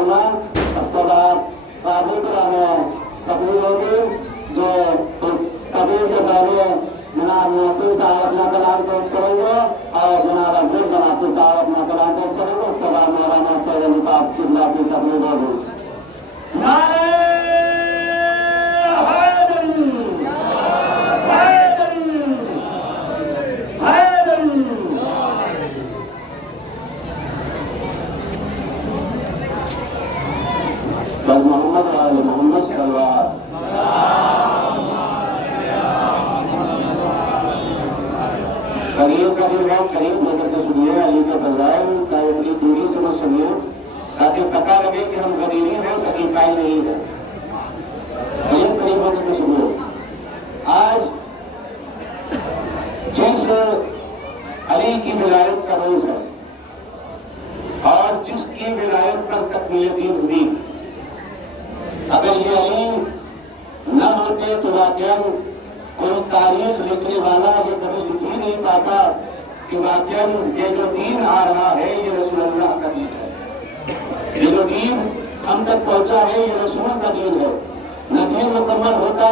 کرنا، اس کے بعد قاضی کرانے تقریر ہوگی جو تقریر کے پہلے جناب محسن صاحب اپنا کلام پیش کریں گے اور جناب عبد الناصر صاحب اپنا کلام پیش کریں گے، اس کے بعد مولانا سید علی صاحب قبلہ کی تقریر ہوگی۔ نعرہ حیدری، حیدری، حیدری۔ بل محمد و آل محمد صلی اللہ علیہ وسلم۔ قریب نظر کے سنیے، علی کے فضائل کا اتنی دوری سے نہ سنیے تاکہ پتہ لگے کہ ہم غدیری ہیں، سقیفائی نہیں ہے۔ قریب نظر کے سنیے۔ آج جس علی کی ولایت کا روز ہے اور جس کی ولایت پر تکمیل دین ہوئی، اگر یہ علی نہ ہوتے تو واقعاً کوئی تاریخ لکھنے والا یہ کبھی لکھ ہی نہیں پاتا کہ واقعاً یہ جو دین آ رہا ہے یہ رسول اللہ کا دین ہے، یہ جو دین ہم تک پہنچا ہے یہ رسول کا دین ہے۔ نہ دین مکمل ہوتا،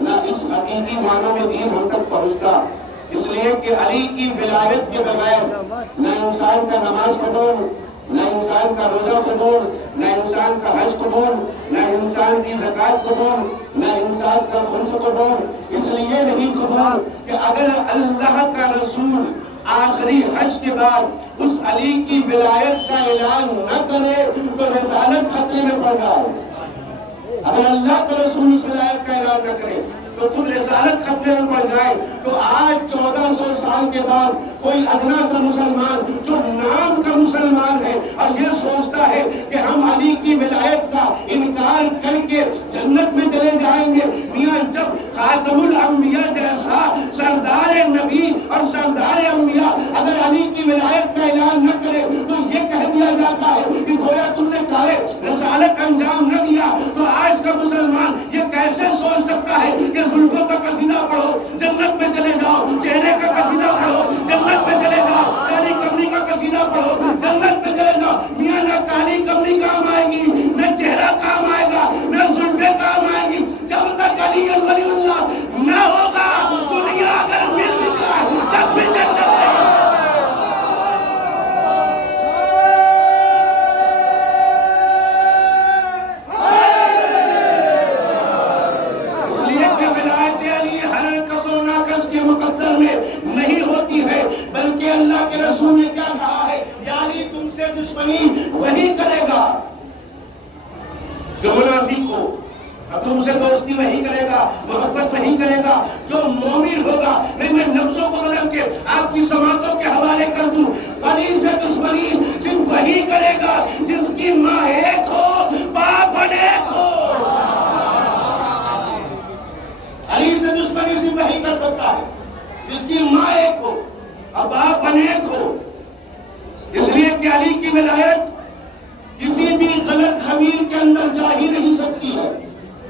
نہ اس حقیقی معنوں میں دین ہم تک پہنچتا، اس لیے کہ علی کی ولایت کے بغیر نہ انسان کا نماز قبول، نہ انسان کا روزہ قبول، نہ انسان کا حج قبول، نہ انسان کی زکوٰۃ قبول، نہ انسان کا خمس قبول۔ اس لیے نہیں قبول کہ اگر اللہ کا رسول آخری حج کے بعد اس علی کی ولایت کا اعلان نہ کرے تو رسالت خطرے میں پڑ جائے۔ اگر اللہ کا رسول اس ولایت کا اعلان نہ کرے تو خود رسالت خطرے میں پڑ جائے۔ تو آج 1400 سال کے بعد کوئی ادنا سا مسلمان جو نام کا مسلمان ہے اور یہ سوچتا ہے کہ ہم علی کی ولایت کا انکار کر کے جنت میں چلے جائیں گے، میاں جب خاتم الانبیاء جیسا سردار نبی اور سردار انبیاء اگر علی کی ولایت کا اعلان نہ کرے تو یہ کہہ دیا جاتا ہے کہ گویا تم نے کہے رسالت انجام نہ دیا۔ تو آج کا مسلمان یہ کیسے سوچ سکتا ہے کہ زلفوں کا قصیدہ پڑھو جنت میں چلے جاؤ، چہرے کا قصیدہ پڑھو جنت میں چلے جاؤ، کالی کمری کا قصیدہ پڑھو جنت میں چلے جاؤ۔ میاں نہ کالی کمری کام آئے گی، نہ چہرہ کام آئے گا، نہ زلفیں کام آئیں گی، جب تک علی ولی اللہ نہ ہوگا دنیا اگر مل بھی جائے تب بھی جنت نہیں۔ مقدر میں نہیں ہوتی ہے، بلکہ اللہ کے رسول نے کیا کہا ہے، یعنی تم سے دشمنی وہی کرے گا جو منافق ہو، اب تم سے دوستی وہی کرے گا، محبت وہی کرے گا جو مومن ہوگا۔ میں لفظوں کو بدل کے آپ کی سماعتوں کے حوالے کر دوں، علی سے دشمنی صرف وہی کرے گا جس کی ماں ایک ہو، باپ انیک ہو۔ علی سے دشمنی صرف وہی کر سکتا ہے جس کی ماں ایک ہو اور باپ انیک ہو۔ اس لیے کہ علی کی ولایت کسی بھی غلط خمیر کے اندر جا ہی نہیں سکتی ہے۔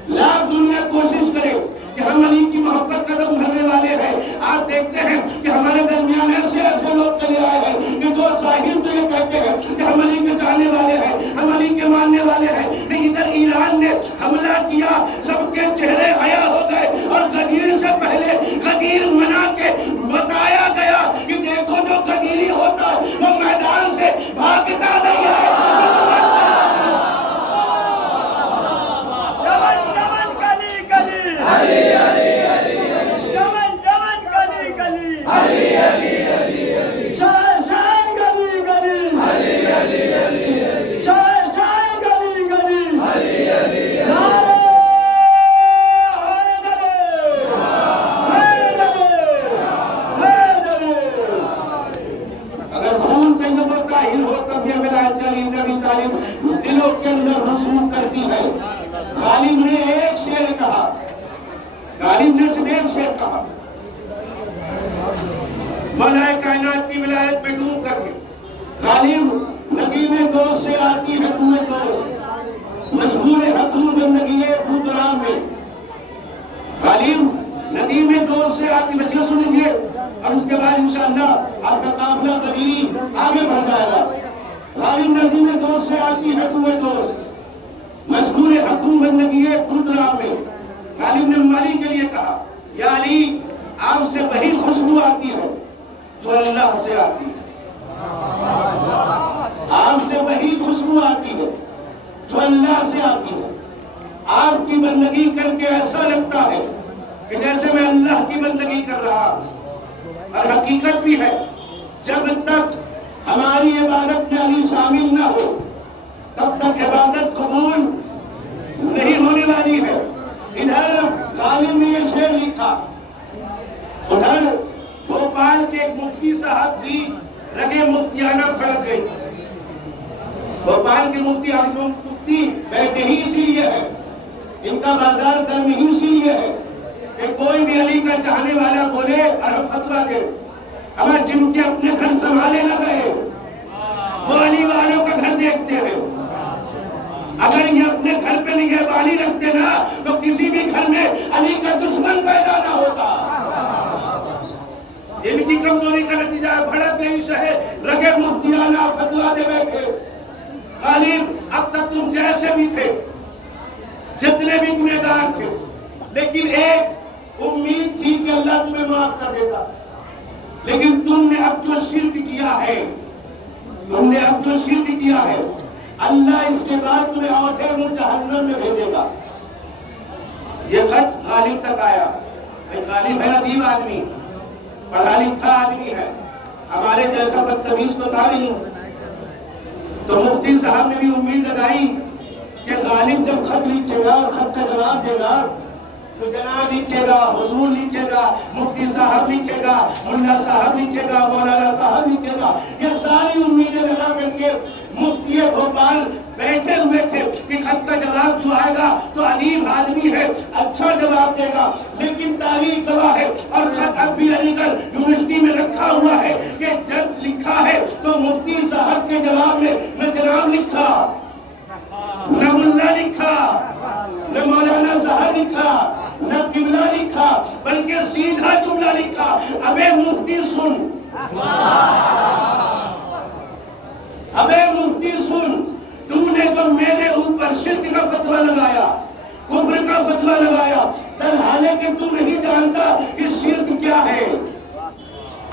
لاکھ دنیا کوشش کرے کہ ہم علی کی محبت قدم بھرنے والے ہیں، آپ دیکھتے ہیں کہ ہمارے درمیان ایسے ایسے لوگ چلے آئے ہیں کہ جو ظاہر تو یہ کہتے ہیں کہ ہم علی کے چاہنے والے ہیں، ہم علی کے ماننے والے ہیں، لیکن ادھر ایران نے حملہ کیا، سب کے چہرے حیا ہو گئے اور غدیر سے پہلے غدیر منا کے بتایا گیا کہ دیکھو جو غدیری ہوتا ہے وہ میدان سے بھاگتا نہیں ہے۔ علی علی علی علی جمن جمن گلی گلی علی علی علی علی شان شان گلی گلی علی علی علی علی شان شان گلی گلی علی علی نعرہ حیدری حیدری۔ اگر خون طیب و طاہر ہو تب یہ ولایت علی نبی تعلیم دلوں کے اندر رسوخ کرتی ہے۔ غالب نے ایک شعر کہا، غالب نے صرف ایک شعر کہا، مولا کائنات کی ولایت میں ڈوب کر کے غالب نگی میں دوست سے آتی ہے کوئے دوست، مشہور حتم بندگی خودرام میں۔ غالب نگی میں دوست سے آتی، بس یہ سن لیجیے اور اس کے بعد انشاءاللہ آپ کا قافلہ قدیری آگے بڑھ جائے گا۔ غالب ندی میں دوست سے آتی ہے کوئے دوست، مشغول حکوم بندگی پوترا میں۔ غالب نے مالی کے لیے کہا یا علی آپ سے وہی خوشبو آتی ہے جو اللہ سے آتی ہے، آپ سے وہی خوشبو آتی ہے جو اللہ سے آتی ہے۔ آپ کی بندگی کر کے ایسا لگتا ہے کہ جیسے میں اللہ کی بندگی کر رہا ہوں، اور حقیقت بھی ہے جب تک ہماری عبادت میں علی شامل نہ ہو تب تک عبادت قبول نہیں ہونے والی ہے۔ ادھر غالب نے یہ شعر لکھا، ادھر بھوپال کے ایک مفتی صاحب کی رگیں مفتیانہ پھڑک گئی۔ بھوپال کے مفتی بیٹھے ہی اسی لیے ہے، ان کا بازار گرم ہی اسی لیے ہے کہ کوئی بھی علی کا چاہنے والا بولے اور ہم فتویٰ دیں۔ اما جن کے اپنے گھر سنبھالے نہ گئے وہ علی والوں کا گھر دیکھتے ہیں۔ اگر یہ اپنے گھر پہ نگہبانی رکھتے نا تو کسی بھی گھر میں علی کا دشمن پیدا نہ ہوتا۔ ان کی کمزوری کا نتیجہ ہے بھڑک گئی شہر رگے مفتیانہ فتویٰ دے بیٹھے۔ غالب اب تک تم جیسے بھی تھے، جتنے بھی گنہگار تھے، لیکن ایک امید تھی کہ اللہ تمہیں معاف کر دیتا، لیکن تم نے اب جو شرک کیا ہے، اللہ اس کے بعد تمہیں عہدے جہنم میں بھیجے گا۔ یہ خط غالب تک آیا۔ غالب ہے ادیب آدمی، پڑھا لکھا آدمی ہے، ہمارے جیسا بدتمیز تو تھا نہیں۔ تو مفتی صاحب نے بھی امید لگائی کہ غالب جب خط لکھے گا اور خط کا جواب دے گا تو جناب لکھے گا، حضور لکھے گا، مفتی صاحب لکھے گا، ملا صاحب لکھے گا، مولانا صاحب لکھے گا۔ یہ ساری امیدیں لگا کر کے مفتی بھوپال بیٹھے ہوئے تھے کہ خط کا جواب جو آئے گا تو ادیب آدمی ہے، اچھا جواب دے گا۔ لیکن تاریخ گواہ ہے اور خط اب بھی علی گڑھ یونیورسٹی میں رکھا ہوا ہے کہ جب لکھا ہے تو مفتی صاحب کے جواب میں نہ جناب لکھا، نہ ملا لکھا، نہ مولانا صاحب لکھا، نہ قبلہ لکھا، بلکہ سیدھا جملہ لکھا، ابے مفتی سن، ابے مفتی سن، تو نے تو میرے اوپر شرک کا فتویٰ لگایا، کفر کا فتویٰ لگایا، در حالانکہ تو نہیں جانتا کہ شرک کیا ہے،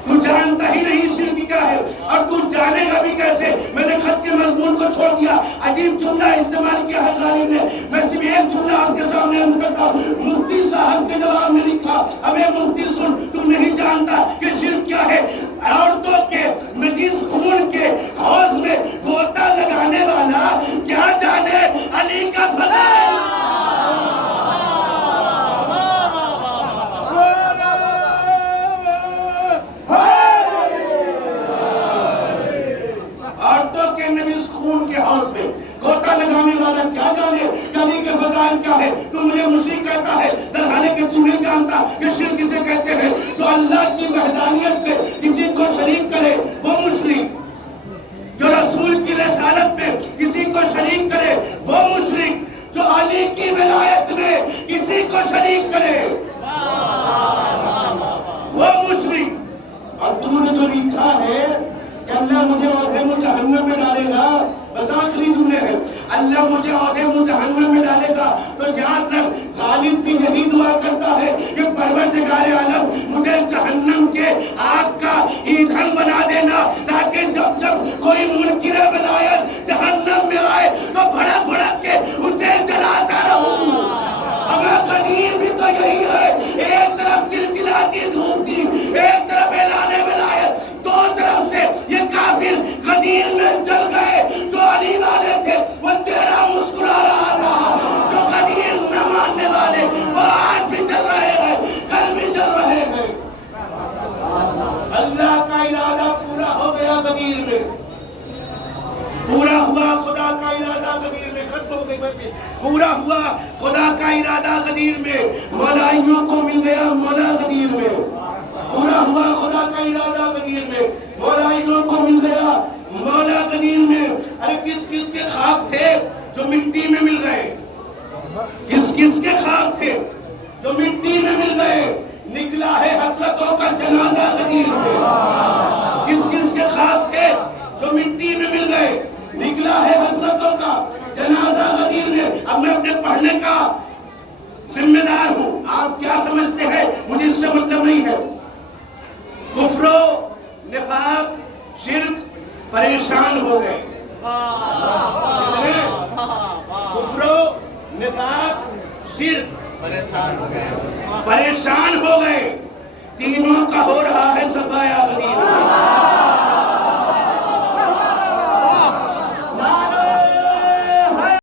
تو جانتا ہی نہیں شرک کیا ہے، اور تو جانے گا بھی کیسے؟ میں نے خط کے مضمون کو چھوڑ دیا، عجیب جملہ استعمال کیا ہے غالب نے۔ میں صرف ایک جملہ آپ کے سامنے عرض کرتا ہوں، مفتی صاحب کے جواب میں لکھا، ابے مفتی سن، تو نہیں جانتا کہ شرک کیا ہے؟ عورتوں کے نجس خون کے حوض میں غوطہ لگانے والا کیا جانے علی کا فضل۔ کے حوض میں غوطہ لگانے والا کیا جانے کہ علی کے فضائل کیا ہے؟ تو مجھے مشرک کہتا ہے، در حالانکہ تو نہیں جانتا کہ شرک کسے کہتے ہیں۔ جو اللہ کی وحدانیت میں کسی کو شریک کرے وہ مشرک، جو رسول کی رسالت میں کسی کو شریک کرے وہ مشرک، جو علی کی ولایت میں کسی کو شریک کرے وہ مشرک۔ اور تم نے جو لکھا ہے کہ اللہ مجھے عہدے جہنم میں ڈالے گا، بس آخری جملے ہیں، اللہ مجھے عہدے جہنم میں ڈالے گا، تو یاد رکھ غالب بھی یہی دعا کرتا ہے کہ پروردگار عالم مجھے جہنم کے آگ کا ایندھن بنا دینا، تاکہ جب جب کوئی منکر ولایت جہنم میں آئے تو بھڑک بھڑک کے اسے جلاتا رہوں۔ ہمیں قدیر بھی تو یہی ہے، ایک طرف چلچلاتی دھوپ تھی، ایک طرف اعلان ولایت، دو طرف سے یہ کافر قدیر میں جل گئے۔ جو علی والے تھے وہ چہرہ مسکرا رہا تھا، جو قدیر نہ ماننے والے وہ آج بھی چل رہے ہیں، کل بھی چل رہے ہیں۔ اللہ کا ارادہ پورا ہو گیا قدیر میں، پورا ہوا خدا کا ارادہ غدیر میں، ختم ہو گئی، پورا ہوا خدا کا ارادہ غدیر میں، مولائیوں کو مل گیا مولا غدیر میں، پورا ہوا خدا کا ارادہ غدیر میں، مولائیوں کو مل گیا مولا غدیر میں۔ ارے کس کس کے خواب تھے جو مٹی میں مل گئے؟ کس کس کے خواب تھے جو مٹی میں مل گئے؟ نکلا ہے حسرتوں کا جنازہ غدیر میں۔ کس کس کے خواب تھے جو مٹی میں مل گئے؟ نگاہ حسرتوں کا جنازہ غدیر میں. اب میں اپنے پڑھنے کا ذمہ دار ہوں. آپ کیا سمجھتے ہیں مجھے اس سے مطلب نہیں ہے. کفر و نفاق شرک پریشان ہو گئے. کفر و نفاق شرک پریشان ہو گئے. تینوں کا ہو رہا ہے صفایا غدیر.